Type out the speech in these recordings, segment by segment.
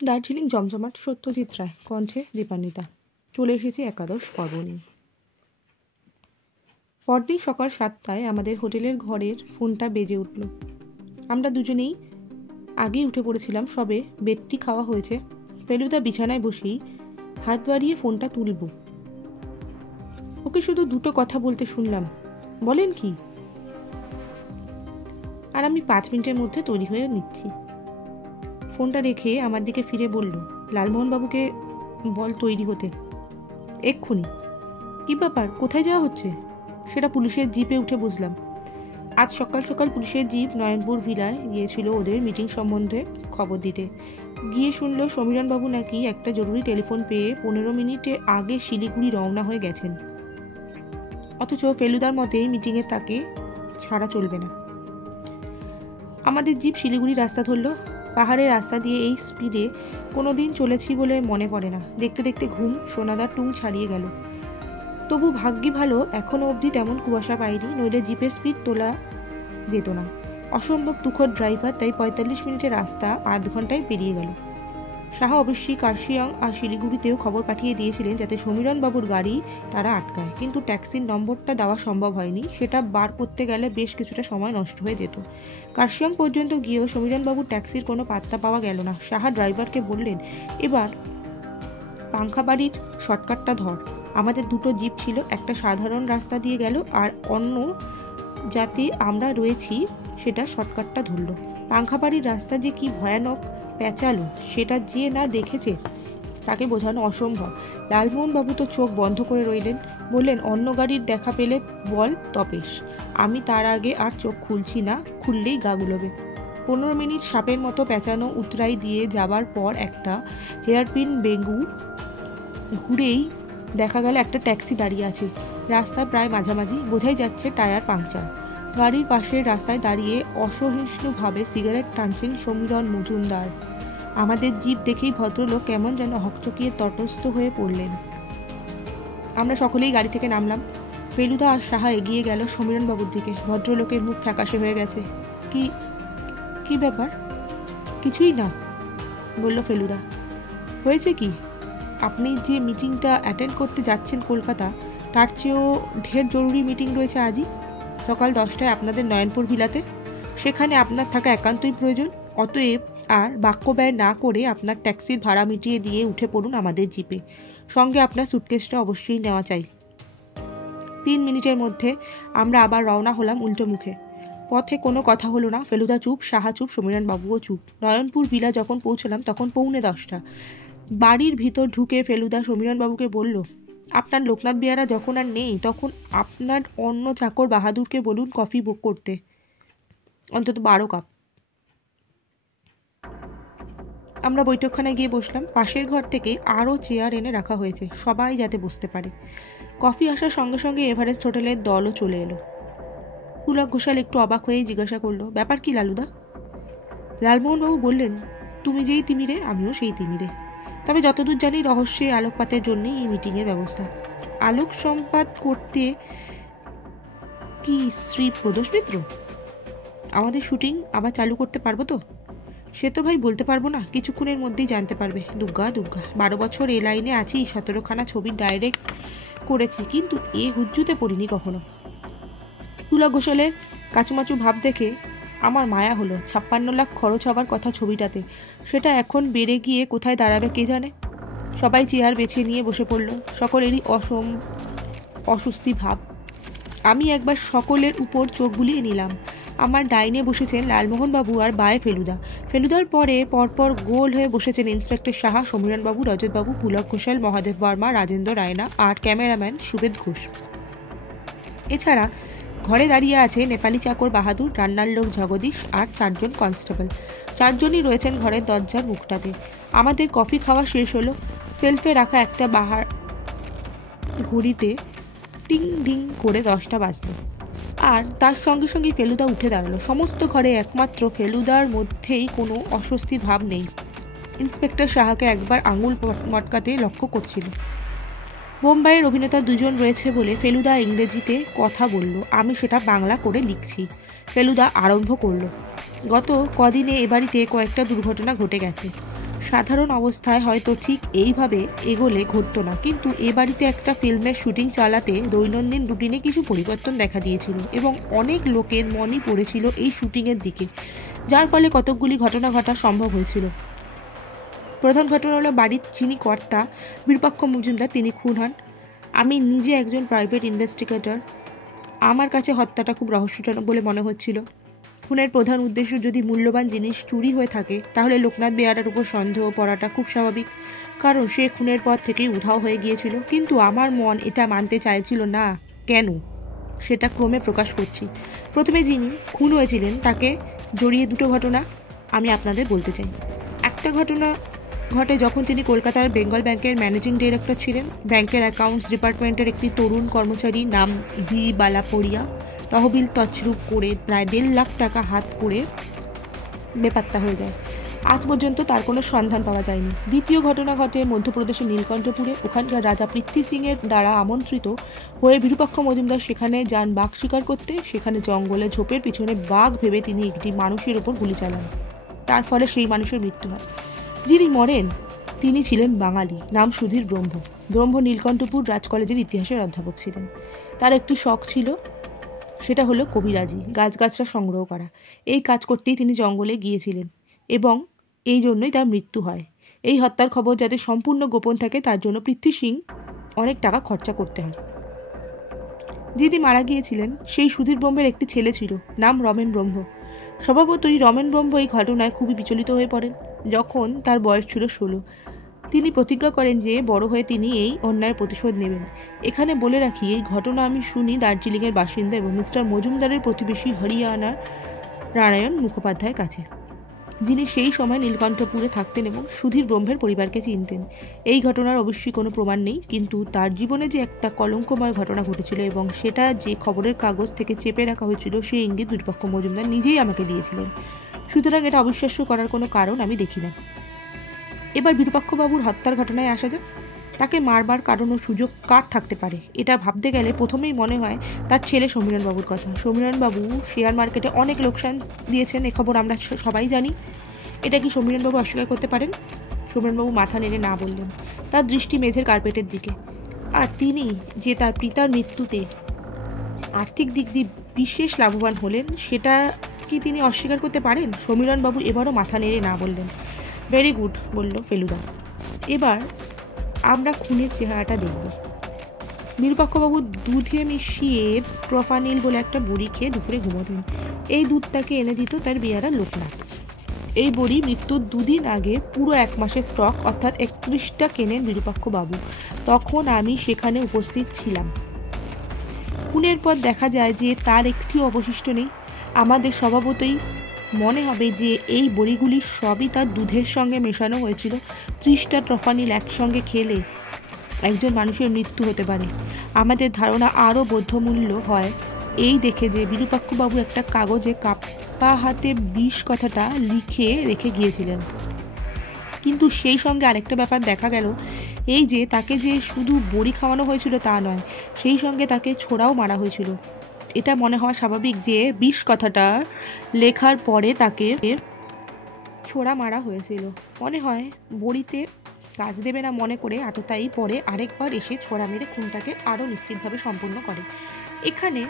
দার্জিলিং জমজমাট সত্যজিৎ রায়, কণ্ঠে দীপান্বিতা। চলে এসেছি একাদশ পর্ব নিয়ে। পরদিন সকাল 7টায় আমাদের হোটেলের ঘরের ফোনটা বেজে উঠল। আমরা দুজনেই আগেই উঠে পড়েছিলাম, সবে বেডটি খাওয়া হয়েছে। ফেলুদা বিছানায় বসেই হাত বাড়িয়ে ফোনটা তুলব। ওকে শুধু দুটো কথা বলতে শুনলাম। বলেন কি? আর আমি 5 মিনিটের মধ্যে তৈরি হয়ে নিচ্ছি। ফোনটা রেখে আমার দিকে ফিরে বলল, লালমোহনবাবুকে বল তৈরি হতে এক্ষুনি। কী ব্যাপার, কোথায় যাওয়া হচ্ছে? সেটা পুলিশের জিপে উঠে বুঝলাম। আজ সকাল সকাল পুলিশের জিপ নয়নপুর ভিলায় গিয়েছিল ওদের মিটিং সম্বন্ধে খবর দিতে। গিয়ে শুনল সমীরণবাবু নাকি একটা জরুরি টেলিফোন পেয়ে 15 মিনিটে আগে শিলিগুড়ি রওনা হয়ে গেছেন। অথচ ফেলুদার মতে মিটিংয়ে তাকে ছাড়া চলবে না। আমাদের জিপ শিলিগুড়ি রাস্তা ধরল। পাহাড়ের রাস্তা দিয়ে এই স্পিডে কোনো দিন চলেছি বলে মনে পড়ে না। দেখতে দেখতে ঘুম সোনাদার টুং ছাড়িয়ে গেল। তবু ভাগ্যি ভালো এখনও অবধি তেমন কুয়াশা পাইনি, নইলে জিপের স্পিড তোলা যেত না। অসম্ভব তুখোর ড্রাইভার, তাই 45 মিনিটের রাস্তা আধ ঘন্টায় পেরিয়ে গেল। শাহ অবশ্যই কার্শিয়াং আর শিলিগুড়িতেও খবর পাঠিয়ে দিয়েছিলেন যাতে সমীরণবাবুর গাড়ি তারা আটকায়, কিন্তু ট্যাক্সির নম্বরটা দেওয়া সম্ভব হয়নি। সেটা বার করতে গেলে বেশ কিছুটা সময় নষ্ট হয়ে যেত। কার্শিয়াং পর্যন্ত গিয়েও সমীরণবাবুর ট্যাক্সির কোনো পাত্তা পাওয়া গেল না। শাহ ড্রাইভারকে বললেন, এবার পাংখাবাড়ির শর্টকাটটা ধর। আমাদের দুটো জিপ ছিল, একটা সাধারণ রাস্তা দিয়ে গেল আর অন্য যাতে আমরা রয়েছি সেটা শর্টকাটটা ধরল। পাংখাবাড়ির রাস্তা যে কি ভয়ানক পেঁচালো সেটা যে না দেখেছে তাকে বোঝানো অসম্ভব। লালমোহনবাবু তো চোখ বন্ধ করে রইলেন। বললেন, অন্য গাড়ির দেখা পেলে বল তপেশ। আমি তার আগে আর চোখ খুলছি না, খুললেই গা গুলোবে। 15 মিনিট সাপের মতো পেঁচানো উতরাই দিয়ে যাবার পর একটা হেয়ারপিন বেগু ঘুরেই দেখা গেল একটা ট্যাক্সি দাঁড়িয়ে আছে রাস্তার প্রায় মাঝামাঝি। বোঝাই যাচ্ছে টায়ার পাংচার। গাড়ির পাশের রাস্তায় দাঁড়িয়ে অসহিষ্ণুভাবে সিগারেট টানছেন সমীরণ মজুমদার। আমাদের জিপ দেখেই ভদ্রলোক কেমন যেন হকচকিয়ে তটস্থ হয়ে পড়লেন। আমরা সকলেই গাড়ি থেকে নামলাম। ফেলুদা আর সাহা এগিয়ে গেল সমীরণবাবুর দিকে। ভদ্রলোকের মুখ ফ্যাকাশে হয়ে গেছে। কি ব্যাপার? কিছুই না, বলল ফেলুদা। হয়েছে কি? আপনি যে মিটিংটা অ্যাটেন্ড করতে যাচ্ছেন কলকাতা, তার চেয়েও ঢের জরুরি মিটিং রয়েছে আজই সকাল 10টায় আপনাদের নয়নপুর ভিলাতে। সেখানে আপনার থাকা একান্তই প্রয়োজন। অতএব আর বাক্য ব্যয় না করে আপনার ট্যাক্সির ভাড়া মিটিয়ে দিয়ে উঠে পড়ুন আমাদের জিপে। সঙ্গে আপনার সুটকেসটা অবশ্যই নেওয়া চাই। 3 মিনিটের মধ্যে আমরা আবার রওনা হলাম উল্টো মুখে। পথে কোনো কথা হলো না। ফেলুদা চুপ, সাহা চুপ, সমীরণবাবুও চুপ। নয়নপুর ভিলা যখন পৌঁছলাম তখন 9:45। বাড়ির ভিতর ঢুকে ফেলুদা সমীরণবাবুকে বলল, আপনার লোকনাথ বিহারা যখন আর নেই তখন আপনার অন্য চাকর বাহাদুরকে বলুন কফি বুক করতে, অন্তত 12 কাপ। আমরা বৈঠকখানায় গিয়ে বসলাম। পাশের ঘর থেকে আরও চেয়ার এনে রাখা হয়েছে, সবাই যাতে বসতে পারে। কফি আসার সঙ্গে সঙ্গে এভারেস্ট হোটেলের দলও চলে এলো। পুলক ঘোষাল একটু অবাক হয়েই জিজ্ঞাসা করলো, ব্যাপার কি লালুদা? লালমোহনবাবু বললেন, তুমি যেই তিমিরে আমিও সেই তিমিরে। তবে যতদূর জানি রহস্যে আলোকপাতের জন্যই এই মিটিংয়ের ব্যবস্থা। আলোক সম্পাদ করতে কি শ্রী প্রদোষ মিত্র? আমাদের শুটিং আবার চালু করতে পারবো তো? সে তো ভাই বলতে পারবো না, কিছুক্ষণের মধ্যেই জানতে পারবে। দুগ্গা 12 বছর এ লাইনে আছি, 17খানা ছবি ডাইরেক্ট করেছি, কিন্তু এ হুজ্জুতে পড়িনি কখনো। পুলক ঘোষালের কাচুমাচু ভাব দেখে আমার মায়া হলো। 56 লাখ খরচ হবার কথা ছবিটাতে, সেটা এখন বেড়ে গিয়ে কোথায় দাঁড়াবে কে জানে। সবাই চেয়ার বেছে নিয়ে বসে পড়ল। সকলেরই অস্বস্তি ভাব। আমি একবার সকলের উপর চোখ বুলিয়ে নিলাম। আমার ডাইনে বসেছেন লালমোহনবাবু আর বায়ে ফেলুদা। ফেলুদার পরে পরপর গোল হয়ে বসেছেন ইন্সপেক্টর সাহা, সমীরণবাবু, রজতবাবু, পুলক ঘোষাল, মহাদেব বর্মা, রাজেন্দ্র রায়না আর ক্যামেরাম্যান সুবেদ ঘোষ। এছাড়া ঘরে দাঁড়িয়ে আছে নেপালি চাকর বাহাদুর, রান্নার লোক জগদীশ আর 4 জন কনস্টেবল। 4 জনই রয়েছেন ঘরের দরজার মুখটাতে। আমাদের কফি খাওয়া শেষ হলো। সেলফে রাখা একটা বাহার ঘড়িতে টিং ডিং করে 10টা বাজলো। আর তার সঙ্গে সঙ্গে ফেলুদা উঠে দাঁড়ালো। সমস্ত ঘরে একমাত্র ফেলুদার মধ্যেই কোনো অস্বস্তির ভাব নেই। ইন্সপেক্টর সাহাকে একবার আঙুল মটকাতে লক্ষ্য করছিল। বোম্বাইয়ের অভিনেতা 2 জন রয়েছে বলে ফেলুদা ইংরেজিতে কথা বলল, আমি সেটা বাংলা করে লিখছি। ফেলুদা আরম্ভ করল, গত কদিনে এ বাড়িতে কয়েকটা দুর্ঘটনা ঘটে গেছে। সাধারণ অবস্থায় হয়তো ঠিক এইভাবে এগোলে ঘটতো না, কিন্তু এ বাড়িতে একটা ফিল্মের শুটিং চালাতে দৈনন্দিন রুটিনে কিছু পরিবর্তন দেখা দিয়েছিল এবং অনেক লোকের মনই পড়েছিল এই শুটিংয়ের দিকে, যার ফলে কতকগুলি ঘটনা ঘটা সম্ভব হয়েছিল। প্রধান ঘটনা হলো বাড়ির যিনি কর্তা বিরূপাক্ষ মজুমদার তিনি খুন হন। আমি নিজে একজন প্রাইভেট ইনভেস্টিগেটর। আমার কাছে হত্যাটা খুব রহস্যজনক বলে মনে হচ্ছিল। খুনের প্রধান উদ্দেশ্য যদি মূল্যবান জিনিস চুরি হয়ে থাকে, তাহলে লোকনাথ বেয়ারার উপর সন্দেহ পড়াটা খুব স্বাভাবিক, কারণ সে খুনের পর থেকেই উধাও হয়ে গিয়েছিল। কিন্তু আমার মন এটা মানতে চাইছিল না। কেন, সেটা ক্রমে প্রকাশ করছি। প্রথমে যিনি খুন হয়েছিলেন তাকে জড়িয়ে দুটো ঘটনা আমি আপনাদের বলতে চাই। একটা ঘটনা ঘটে যখন তিনি কলকাতার বেঙ্গল ব্যাংকের ম্যানেজিং ডিরেক্টর ছিলেন। ব্যাংকের অ্যাকাউন্টস ডিপার্টমেন্টের একটি তরুণ কর্মচারী নাম ভি বালাপড়িয়া তহবিল তছরূপ করে প্রায় 1.5 লাখ টাকা হাত করে বেপাত্তা হয়ে যায়। আজ পর্যন্ত তার কোনো সন্ধান পাওয়া যায়নি। দ্বিতীয় ঘটনা ঘটে মধ্যপ্রদেশের নীলকণ্ঠপুরে। ওখানকার রাজা পৃথ্বী সিংয়ের দ্বারা আমন্ত্রিত হয়ে বিরূপাক্ষ মজুমদার সেখানে যান বাঘ শিকার করতে। সেখানে জঙ্গলে ঝোপের পিছনে বাঘ ভেবে তিনি একটি মানুষের ওপর গুলি চালান। তার ফলে সেই মানুষের মৃত্যু হয়। যিনি মরেন তিনি ছিলেন বাঙালি, নাম সুধীর ব্রহ্ম। ব্রহ্ম নীলকণ্ঠপুর রাজ কলেজের ইতিহাসের অধ্যাপক ছিলেন। তার একটি শখ ছিল, সেটা হলো কবিরাজি, গাছগাছরা সংগ্রহ করা। এই কাজ করতেই তিনি জঙ্গলে গিয়েছিলেন এবং এই জন্যই তার মৃত্যু হয়। এই হত্যার খবর যাতে সম্পূর্ণ গোপন থাকে তার জন্য পৃথ্বী সিং অনেক টাকা খরচা করতে হয়। যিনি মারা গিয়েছিলেন সেই সুধীর ব্রহ্মের একটি ছেলে ছিল, নাম রমেন ব্রহ্ম। স্বভাবতই রমেন ব্রহ্ম এই ঘটনায় খুবই বিচলিত হয়ে পড়েন। যখন তার বয়স ছিল 16, তিনি প্রতিজ্ঞা করেন যে বড় হয়ে তিনি এই অন্যায়ের প্রতিশোধ নেবেন। এখানে বলে রাখি, এই ঘটনা আমি শুনি দার্জিলিংয়ের বাসিন্দা এবং মিস্টার মজুমদারের প্রতিবেশী হরিয়ানার নারায়ণ মুখোপাধ্যায়ের কাছে, যিনি সেই সময় নীলকণ্ঠপুরে থাকতেন এবং সুধীর ব্রহ্মের পরিবারকে চিনতেন। এই ঘটনার অবশ্যই কোনো প্রমাণ নেই, কিন্তু তার জীবনে যে একটা কলঙ্কময় ঘটনা ঘটেছিল এবং সেটা যে খবরের কাগজ থেকে চেপে রাখা হয়েছিল সেই ইঙ্গিত বিরূপাক্ষ মজুমদার নিজেই আমাকে দিয়েছিলেন। সুতরাং এটা অবিশ্বাস্য করার কোনো কারণ আমি দেখি না। এবার বিরূপাক্ষবাবুর হত্যার ঘটনায় আসা যাক। তাকে মারবার কারণ ও সুযোগ কার থাকতে পারে, এটা ভাবতে গেলে প্রথমেই মনে হয় তার ছেলে সমীরণবাবুর কথা। সমীরণবাবু শেয়ার মার্কেটে অনেক লোকসান দিয়েছেন, এ খবর আমরা সবাই জানি। এটা কি সমীরণবাবু অস্বীকার করতে পারেন? সমীরণবাবু মাথা নেড়ে না বললেন। তার দৃষ্টি মেঝের কার্পেটের দিকে। আর তিনি যে তার পিতার মৃত্যুতে আর্থিক দিক দিয়ে বিশেষ লাভবান হলেন, সেটা কি তিনি অস্বীকার করতে পারেন? সমীরণবাবু এবারও মাথা নেড়ে না বললেন। ভেরি গুড, বলল ফেলুদা। এবার আমরা খুনের চেহারাটা দেখব। বিরূপাক্ষবাবু দুধে মিশিয়ে প্রোফানিল বলে একটা বড়ি খেয়ে দুপুরে ঘুমোতেন। এই দুধ তাকে এনে দিত তার বেয়ারা লোকনাথ। এই বড়ি মৃত্যুর 2 দিন আগে পুরো 1 মাসের স্টক অর্থাৎ 31টা কেনেন বিরূপাক্ষবাবু। তখন আমি সেখানে উপস্থিত ছিলাম। খুনের পর দেখা যায় যে তার একটিও অবশিষ্ট নেই। আমাদের স্বভাবতই মনে হবে যে এই বড়িগুলি সবই তার দুধের সঙ্গে মেশানো হয়েছিল। 30টা ট্রফানিল একসঙ্গে খেলে একজন মানুষের মৃত্যু হতে পারে। আমাদের ধারণা আরও বোধমূল্য হয় এই দেখে যে বিরূপাক্ষবাবু একটা কাগজে কাপ্পা হাতে 20 কথাটা লিখে রেখে গিয়েছিলেন। কিন্তু সেই সঙ্গে আরেকটা ব্যাপার দেখা গেল, এই যে তাকে যে শুধু বড়ি খাওয়ানো হয়েছিল তা নয়, সেই সঙ্গে তাকে ছোড়াও মারা হয়েছিল। এটা মনে হওয়া স্বাভাবিক যে 20 কথাটা লেখার পরে তাকে ছোড়া মারা হয়েছিল। মনে হয় বড়িতে কাজ দেবে না মনে করে এতটাই পরে আরেকবার এসে ছোড়া মেরে খুনটাকে আরও নিশ্চিতভাবে সম্পূর্ণ করে। এখানে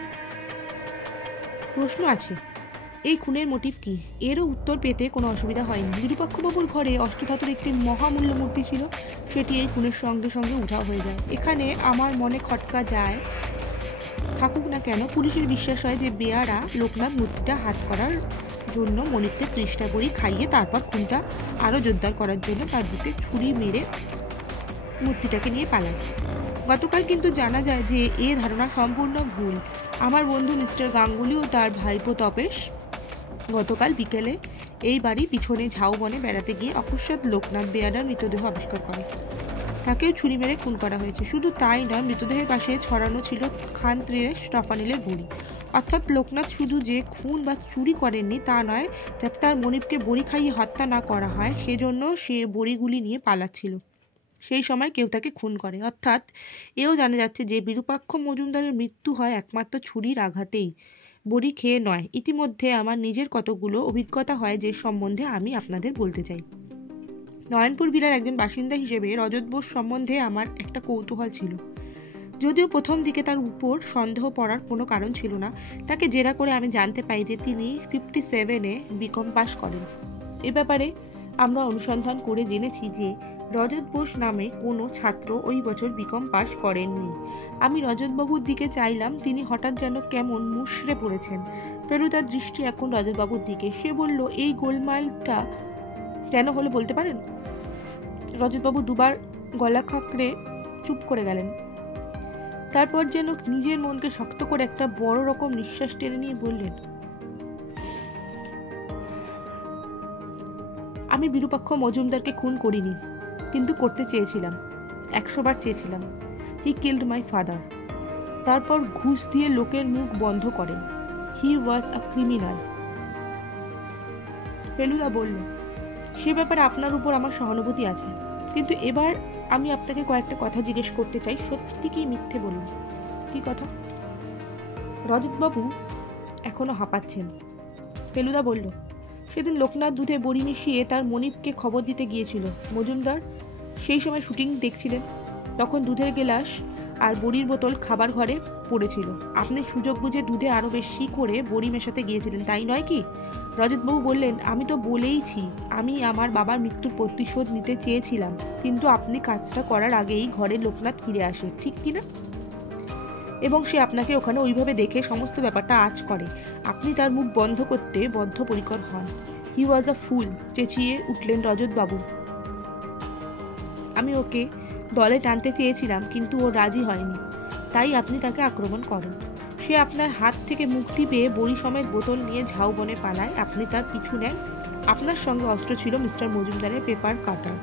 প্রশ্ন আছে, এই খুনের মোটিভ কি? এরও উত্তর পেতে কোনো অসুবিধা হয়নি। বিরূপাক্ষবাবুর ঘরে অষ্টধাতুর একটি মহামূল্য মূর্তি ছিল, সেটি এই খুনের সঙ্গে সঙ্গে উধাও হয়ে যায়। এখানে আমার মনে খটকা যায়, থাকুক না কেন, পুলিশের বিশ্বাস হয় যে বেয়ারা লোকনাথ মূর্তিটা হাত করার জন্য মনিককে 30টা বড়ি খাইয়ে তারপর খুনটা আরও জোরদার করার জন্য তার বুকে ছুরি মেরে মূর্তিটাকে নিয়ে পালায়। গতকাল কিন্তু জানা যায় যে এ ধারণা সম্পূর্ণ ভুল। আমার বন্ধু মিস্টার গাঙ্গুলি ও তার ভাইপো তপেশ গতকাল বিকেলে এই বাড়ি পিছনে ঝাউবনে বেড়াতে গিয়ে অকস্মাৎ লোকনাথ বেয়ারার মৃতদেহ আবিষ্কার করে। তাকেও ছুরি মেরে খুন করা হয়েছে। শুধু তাই নয়, মৃতদেহের পাশে ছড়ানো ছিল খান-30 ট্রফানিলের বড়ি। অর্থাৎ লোকনাথ শুধু যে খুন বা চুরি করেননি তা নয়, যাতে তার মনিবকে বড়ি খাইয়ে হত্যা না করা হয় সেজন্য সে বড়িগুলি নিয়ে পালাচ্ছিল। সেই সময় কেউ তাকে খুন করে। অর্থাৎ এও জানা যাচ্ছে যে বিরূপাক্ষ মজুমদারের মৃত্যু হয় একমাত্র ছুরির আঘাতেই, বড়ি খেয়ে নয়। ইতিমধ্যে আমার নিজের কতগুলো অভিজ্ঞতা হয় যে সম্বন্ধে আমি আপনাদের বলতে চাই। নয়নপুর ভিলার একজন বাসিন্দা হিসেবে রজত বোস সম্বন্ধে আমার একটা কৌতূহল ছিল। যদিও প্রথম দিকে তার উপর সন্দেহ পড়ার কোনো কারণ ছিল না, তাকে জেরা করে আমি জানতে পাই যে তিনি 57-এ বিকম পাশ করেন। এ ব্যাপারে আমরা অনুসন্ধান করে জেনেছি যে রজত বোস নামে কোনো ছাত্র ওই বছর বিকম পাশ করেননি। আমি রজতবাবুর দিকে চাইলাম, তিনি হঠাৎ যেন কেমন মুষড়ে পড়েছেন। ফেলুদার দৃষ্টি এখন রজতবাবুর দিকে। সে বলল, এই গোলমালটা কেন হলো বলতে পারেন? রজতবাবু দুবার গলা খাঁকড়ে চুপ করে গেলেন। তারপর যেন নিজের মনকে শক্ত করে একটা বড় রকম নিঃশ্বাস টেনে নিয়ে বললেন, আমি বিরূপাক্ষ মজুমদারকে খুন করিনি, কিন্তু করতে চেয়েছিলাম, 100 বার চেয়েছিলাম। He killed my father. তারপর ঘুষ দিয়ে লোকের মুখ বন্ধ করেন। হি ওয়াজ আ ক্রিমিনাল। ফেলুদা বলল, সে ব্যাপারে আপনার উপর আমার সহানুভূতি আছে, কিন্তু এবার আমি আপনাকে কয়েকটা কথা জিজ্ঞেস করতে চাই। সত্যি কি মিথ্যে বলুন। কি কথা? রজতবাবু এখনো হাঁপাচ্ছেন। ফেলুদা বলল, সেদিন লোকনাথ দুধে বড়ি মিশিয়ে তার মনিবকে খবর দিতে গিয়েছিল। মজুমদার সেই সময় শুটিং দেখছিলেন। তখন দুধের গেলাস আর বড়ির বোতল খাবার ঘরে পড়েছিল। আপনি সুযোগ বুঝে দুধে আরও বেশি করে বড়ি মেশাতে গিয়েছিলেন, তাই নয় কি? রজতবাবু বললেন, আমি তো বলেইছি আমি আমার বাবার মৃত্যুর প্রতিশোধ নিতে চেয়েছিলাম, কিন্তু আপনি কাজটা করার আগেই ঘরে লোকনাথ ফিরে আসে, ঠিক কিনা? এবং সে আপনাকে ওখানে ওইভাবে দেখে সমস্ত ব্যাপারটা আঁচ করে। আপনি তার মুখ বন্ধ করতে বদ্ধপরিকর হন। হি ওয়াজ আ ফুল, চেঁচিয়ে উঠলেন রজতবাবু। আমি ওকে দলে টানতে চেয়েছিলাম, কিন্তু ও রাজি হয়নি, তাই আপনি তাকে আক্রমণ করেন। সে আপনার হাত থেকে মুক্তি পেয়ে বড়ি সমেত বোতল নিয়ে ঝাউবনে পালায়। আপনি তার পিছু নেন। আপনার সঙ্গে অস্ত্র ছিল মিস্টার মজুমদারের পেপার কাটার।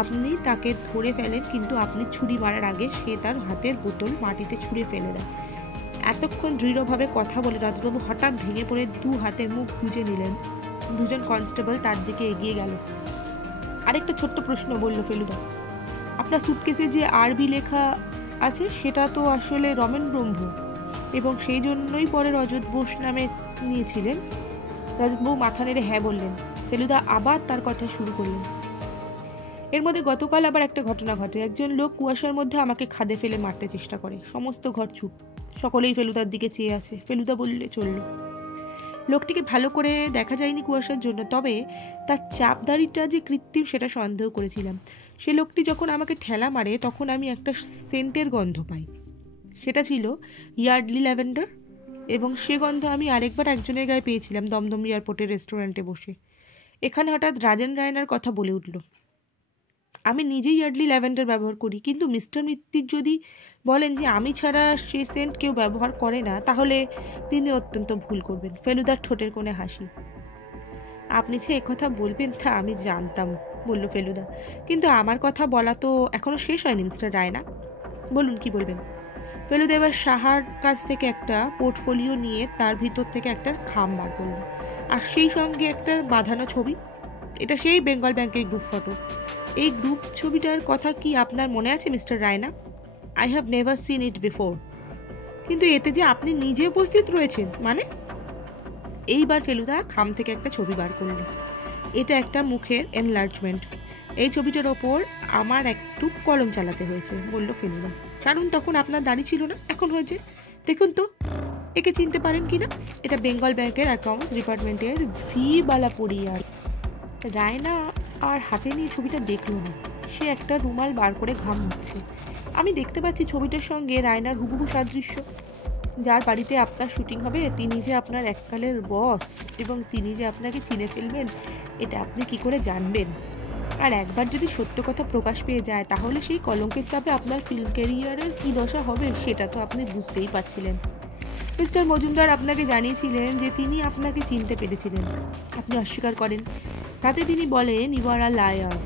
আপনি তাকে ধরে ফেলেন, কিন্তু আপনি ছুরি মারার আগে সে তার হাতের বোতল মাটিতে ছুঁড়ে ফেলে দেয়। এতক্ষণ দৃঢ়ভাবে কথা বলে রজতবাবু হঠাৎ ভেঙে পড়ে 2 হাতে মুখ গুজে নিলেন। 2জন কনস্টেবল তার দিকে এগিয়ে গেল। আরেকটা ছোট্ট প্রশ্ন, বলল ফেলুদা, আপনার সুটকেসে যে আরবি লেখা আছে সেটা তো আসলে রমেন ব্রহ্ম, এবং সেই জন্যই পরে রজত বোস নামে নিয়েছিলেন? রজতবাবু মাথা নেড়ে হ্যাঁ বললেন। ফেলুদা আবার তার কথা শুরু করলেন। এর মধ্যে গতকাল আবার একটা ঘটনা ঘটে। একজন লোক কুয়াশার মধ্যে আমাকে খাদে ফেলে মারতে চেষ্টা করে। সমস্ত ঘর চুপ, সকলেই ফেলুদার দিকে চেয়ে আছে। ফেলুদা বললে চলল, লোকটিকে ভালো করে দেখা যায়নি কুয়াশার জন্য, তবে তার চাপদাড়িটা যে কৃত্রিম সেটা সন্দেহ করেছিলাম। সে লোকটি যখন আমাকে ঠেলা মারে তখন আমি একটা সেন্টের গন্ধ পাই। সেটা ছিল ইয়ার্ডলি ল্যাভেন্ডার, এবং সে গন্ধ আমি আরেকবার একজনের গায়ে পেয়েছিলাম দমদম এয়ারপোর্টের রেস্টুরেন্টে বসে। এখানে হঠাৎ রাজেন রায়নার কথা বলে উঠল। আমি নিজেই ইয়ার্ডলি ল্যাভেন্ডার ব্যবহার করি, কিন্তু মিস্টার মিত্তির যদি বলেন যে আমি ছাড়া সে সেন্ট কেউ ব্যবহার করে না, তাহলে তিনি অত্যন্ত ভুল করবেন। ফেলুদার ঠোঁটের কোণে হাসি। আপনি যে একথা বলবেন তা আমি জানতাম, বলল ফেলুদা, কিন্তু আমার কথা বলা তো এখনো শেষ হয়নি মিস্টার রায়না। বলুন, কি বলবেন? ফেলুদা এবার সাহার কাছ থেকে একটা পোর্টফোলিও নিয়ে তার ভিতর থেকে একটা খাম বার করল, আর সেই সঙ্গে একটা বাঁধানো ছবি। এটা সেই বেঙ্গল ব্যাংকের গ্রুপ ফটো। এই গ্রুপ ছবিটার কথা কি আপনার মনে আছে mister Raina? I have never seen it before. কিন্তু এতে যে আপনি নিজে উপস্থিত রয়েছেন, মানে? এইবার ফেলুদা খাম থেকে একটা ছবি বার করল। এটা একটা মুখের এনলার্জমেন্ট। এই ছবিটার ওপর আমার একটু কলম চালাতে হয়েছে, বলল ফেলুদা, কারণ তখন আপনার দাড়ি ছিল না, এখন হয়েছে। দেখুন তো একে চিনতে পারেন কিনা? এটা বেঙ্গল ব্যাংকের অ্যাকাউন্টস ডিপার্টমেন্টের ভি বালা পরিয়ার। রায়না আর হাতে নিয়ে ছবিটা দেখল না। সে একটা রুমাল বার করে ঘাম মুছছে। আমি দেখতে পাচ্ছি ছবিটার সঙ্গে রায়নার হুবহু সাদৃশ্য। যার বাড়িতে আপনার শুটিং হবে তিনি যে আপনার এককালের বস, এবং তিনি যে আপনাকে চিনে ফেলবেন, এটা আপনি কি করে জানবেন? আর একবার যদি সত্য কথা প্রকাশ পেয়ে যায়, তাহলে সেই কলঙ্কের চাপে আপনার ফিল্ম ক্যারিয়ারের কী দশা হবে সেটা তো আপনি বুঝতেই পারছিলেন। মিস্টার মজুমদার আপনাকে জানিয়েছিলেন যে তিনি আপনাকে চিনতে পেরেছিলেন। আপনি অস্বীকার করেন। তাতে তিনি বলেন, ইউ আর আ লায়ার।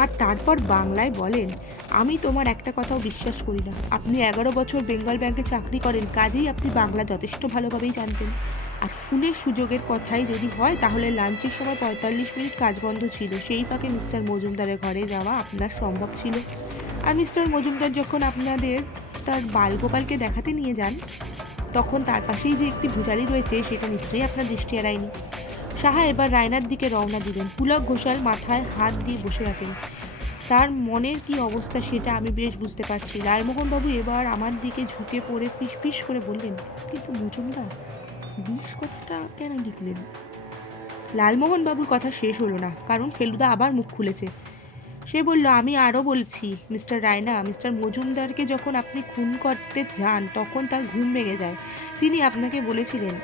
আর তারপর বাংলায় বলেন, আমি তোমার একটা কথাও বিশ্বাস করি না। আপনি 11 বছর বেঙ্গল ব্যাংকে চাকরি করেন, কাজেই আপনি বাংলা যথেষ্ট ভালোভাবেই জানতেন। আর ফুলের সুযোগের কথাই যদি হয়, তাহলে লাঞ্চের সময় 45 মিনিট কাজ বন্ধ ছিল। সেই ফাঁকে মিস্টার মজুমদারের ঘরে যাওয়া আপনার সম্ভব ছিল। আর মিস্টার মজুমদার যখন আপনাদের তার বালগোপালকে দেখাতে নিয়ে যান, তখন তার পাশেই যে একটি ভুজালি রয়েছে সেটা নিশ্চয়ই আপনার দৃষ্টি এড়ায়নি। সাহা এবার রায়নার দিকে রওনা দিলেন। পুলক ঘোষাল মাথায় হাত দিয়ে বসে আছেন। তার মনের কি অবস্থা সেটা আমি বেশ বুঝতে পারছি। লালমোহনবাবু এবার আমার দিকে ঝুঁকে পড়ে ফিস করে বললেন, কিন্তু মজুমদার, বিষ কথাটা কেন লিখলেন? লালমোহনবাবুর কথা শেষ হলো না, কারণ ফেলুদা আবার মুখ খুলেছে। সে বলল, আমি আরও বলছি মিস্টার রায়না, মিস্টার মজুমদারকে যখন আপনি খুন করতে যান তখন তার ঘুম ভেঙে যায়। তিনি আপনাকে বলেছিলেন,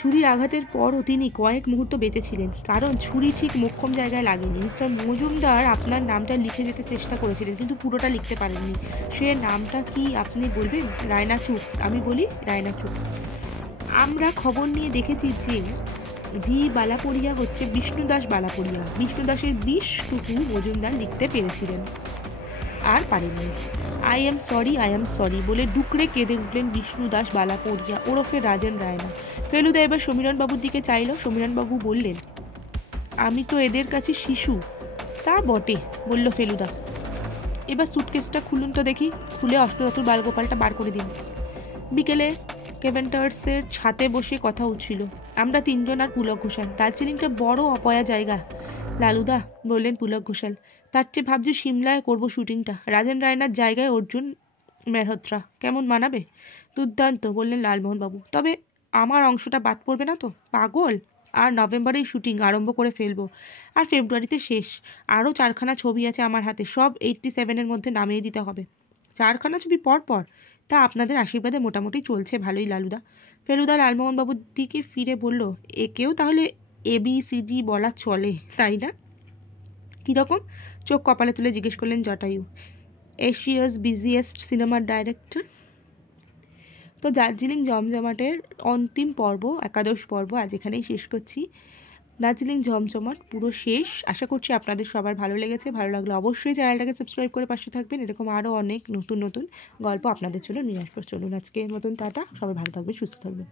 ছুরির আঘাতের পরও তিনি কয়েক মুহূর্ত বেঁচেছিলেন, কারণ ছুরি ঠিক মোক্ষম জায়গায় লাগেনি। মিস্টার মজুমদার আপনার নামটা লিখে যেতে চেষ্টা করেছিলেন, কিন্তু পুরোটা লিখতে পারেননি। সে নামটা কি আপনি বলবেন? রায়না চুপ। আমি বলি, রায়না চুপ। আমরা খবর নিয়ে দেখেছি যে ভি বালাপড়িয়া হচ্ছে বিষ্ণুদাস বালাপড়িয়া। বিষ্ণুদাসের 20টুকু মজুমদার লিখতে পেরেছিলেন, আর পারেননি। আই এম সরি বলে ডুকরে কেঁদে উঠলেন বিষ্ণুদাস বালাপড়িয়া ওরফে রাজেন রায়না। ফেলুদা এবার সমীরণবাবুর দিকে চাইল। সমীরণবাবু বললেন, আমি তো এদের কাছে শিশু। তা বটে, বলল ফেলুদা। এবার সুটকেসটা খুলুন তো দেখি, খুলে অষ্টধাতুর বালগোপালটা বার করে দিন। বিকেলে কেভেন্টার্সের ছাতে বসে কথা উঠছিল, আমরা তিনজন আর পুলক ঘোষাল। দার্জিলিংটা বড় অপয়া জায়গা লালুদা, বললেন পুলক ঘোষাল। তার চেয়ে ভাবছি সিমলায় করব শুটিংটা। রাজেন রায়নার জায়গায় অর্জুন মেহত্রা কেমন মানাবে? দুর্দান্ত, বললেন লালমোহনবাবু। তবে আমার অংশটা বাদ পড়বে না তো? পাগল, আর নভেম্বরেই শুটিং আরম্ভ করে ফেলবো, আর ফেব্রুয়ারিতে শেষ। আরও 4খানা ছবি আছে আমার হাতে, সব 87-এর মধ্যে নামিয়ে দিতে হবে। 4খানা ছবি পর পর? তা আপনাদের আশীর্বাদে মোটামুটি চলছে ভালোই লালুদা। ফেলুদা লালমোহনবাবুর দিকে ফিরে বলল, একেও তাহলে ABCD বলা চলে, তাই না? কীরকম? চোখ কপালে তুলে জিজ্ঞেস করলেন জটায়ু। এশিয়াস বিজিয়েস্ট সিনেমার ডাইরেক্টর। তো দার্জিলিং জমজমাটের অন্তিম পর্ব, 11 পর্ব আজ এখানেই শেষ করছি। দার্জিলিং জমজমাট পুরো শেষ। আশা করছি আপনাদের সবার ভালো লেগেছে। ভালো লাগলে অবশ্যই চ্যানেলটাকে সাবস্ক্রাইব করে পাশে থাকবেন। এরকম আরও অনেক নতুন গল্প আপনাদের জন্য নিয়ে আসবো। চলুন আজকের মতন টাটা, সবাই ভালো থাকবেন, সুস্থ থাকবেন।